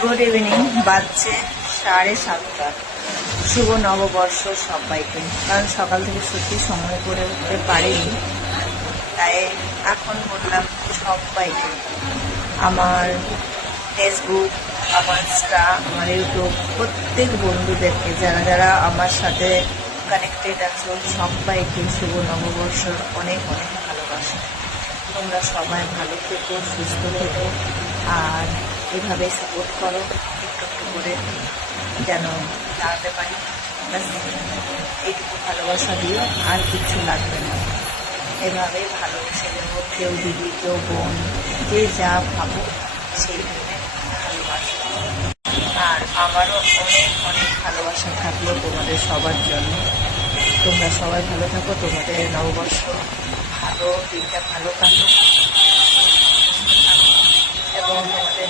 Good evening, বাজছে 7:30। শুভ নববর্ষ সবাইকে। কারণ সকাল থেকে সত্যি সময় করে উঠতে পারিনি, তাই এখন বললাম সবাইকে, আমার ফেসবুক, আমার ইনস্টা, আমার ইউটিউব, প্রত্যেক বন্ধুদেরকে যারা যারা আমার সাথে কানেক্টেড আছো সবাইকে শুভ নববর্ষর অনেক অনেক ভালোবাসা। তোমরা সবাই ভালো থেকো, সুস্থ থেকো, আর এভাবে সাপোর্ট করো, একটু একটু করে যেন দাঁড়াতে পারি। ব্যাস এইটুকু ভালোবাসা দিও, আর কিছু লাগবে না। এভাবেই ভালোবেসে দেবো, কেউ দিদি, কেউ বোন, যে যা ভাবো সেইভাবে ভালোবাসা। আর আমারও অনেক অনেক ভালোবাসা থাকলো তোমাদের সবার জন্য। তোমরা সবাই ভালো থাকো, তোমাদের নববর্ষ ভালো, দিনটা ভালো কাটো এবং তোমাদের